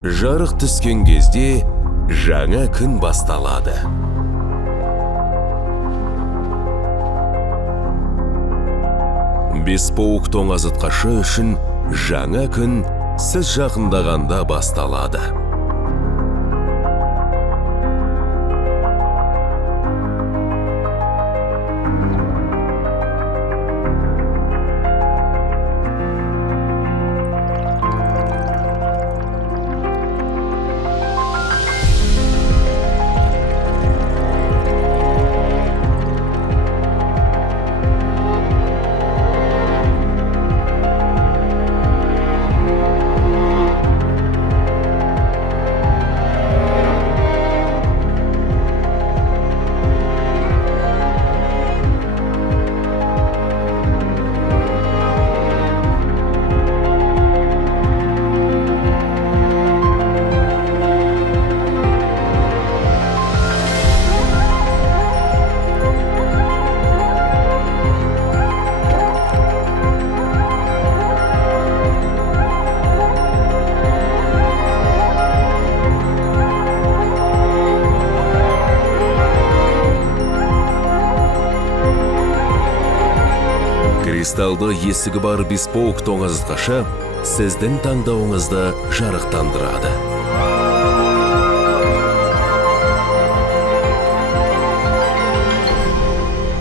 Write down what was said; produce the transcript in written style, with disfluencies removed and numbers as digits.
Жарық түскен кезде жаңа күн басталады. Беспауық тоңазытқышы үшін жаңа күн сіз жақындағанда басталады. Кристалды есігі бар беспауық тоңазытқышы сіздің таңдауыңызды жарықтандырады.